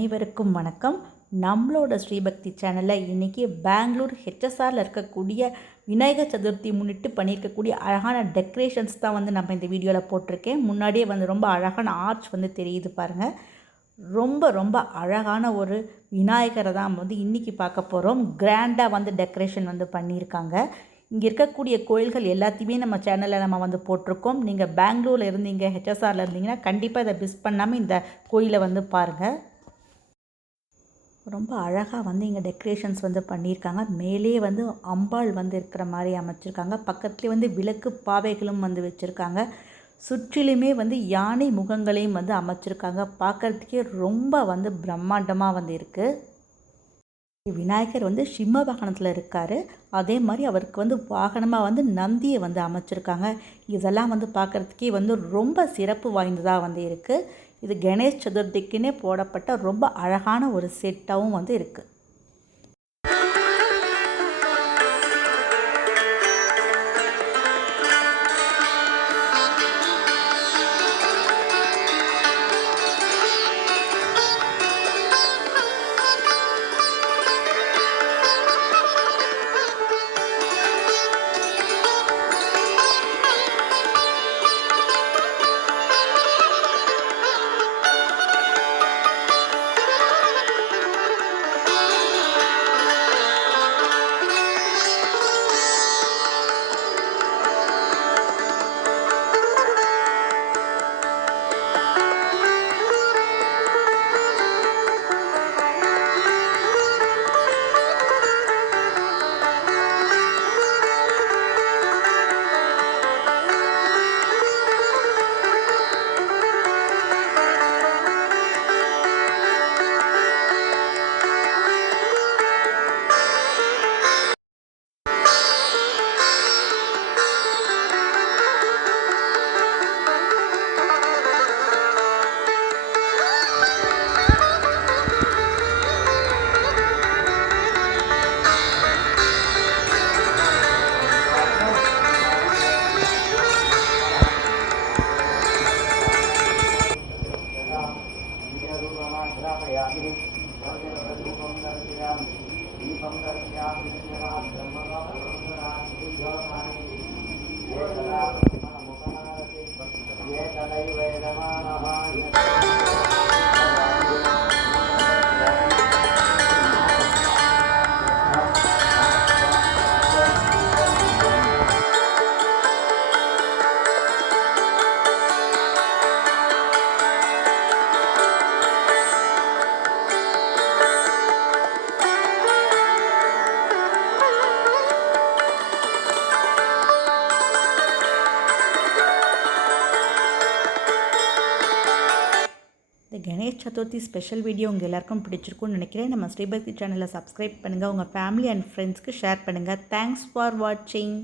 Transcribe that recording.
அனைவருக்கும் வணக்கம். நம்மளோட ஸ்ரீபக்தி சேனலில் இன்றைக்கி பெங்களூர் ஹெச்எஸ்ஆரில் இருக்கக்கூடிய விநாயகர் சதுர்த்தி முன்னிட்டு பண்ணியிருக்கக்கூடிய அழகான டெக்கரேஷன்ஸ் தான் நம்ம இந்த வீடியோவில் போட்டிருக்கேன். முன்னாடியே ரொம்ப அழகான ஆர்ச் தெரியுது பாருங்கள். ரொம்ப ரொம்ப அழகான ஒரு விநாயகரை தான் இன்றைக்கி பார்க்க போகிறோம். கிராண்டாக டெக்கரேஷன் பண்ணியிருக்காங்க. இங்கே இருக்கக்கூடிய கோயில்கள் எல்லாத்தையுமே நம்ம சேனலில் நம்ம போட்டிருக்கோம். நீங்கள் பெங்களூரில் இருந்தீங்க, ஹெச்எஸ்ஆரில் இருந்தீங்கன்னா கண்டிப்பாக இதை மிஸ் பண்ணாமல் இந்த கோயிலை பாருங்கள். ரொம்ப அழகாக இங்கே டெக்கரேஷன்ஸ் பண்ணியிருக்காங்க. மேலே அம்பாள் இருக்கிற மாதிரி அமைச்சிருக்காங்க. பக்கத்துலேயே விளக்கு பாவைகளும் வச்சுருக்காங்க. சுற்றிலுமே யானை முகங்களையும் அமைச்சிருக்காங்க. பார்க்குறதுக்கே ரொம்ப பிரம்மாண்டமாக இருக்குது. விநாயகர் சிம்ம வாகனத்தில் இருக்கார். அதே மாதிரி அவருக்கு வாகனமாக நந்தியை அமைச்சிருக்காங்க. இதெல்லாம் பார்க்குறதுக்கே ரொம்ப சிறப்பு வாய்ந்ததாக இருக்குது. இது கணேஷ் சதுர்த்திக்குன்னே போடப்பட்ட ரொம்ப அழகான ஒரு செட்டாகவும் இருக்குது. இந்த கணேஷ் சதுர்த்தி ஸ்பெஷல் வீடியோ உங்கள் எல்லாருக்கும் பிடிச்சிருக்கும்னு நினைக்கிறேன். நம்ம ஸ்ரீபக்தி சேனலை சப்ஸ்கிரைப் பண்ணுங்கள். உங்கள் ஃபேமிலி அண்ட் ஃப்ரெண்ட்ஸ்க்கு ஷேர் பண்ணுங்கள். தேங்க்ஸ் ஃபார் வாட்சிங்.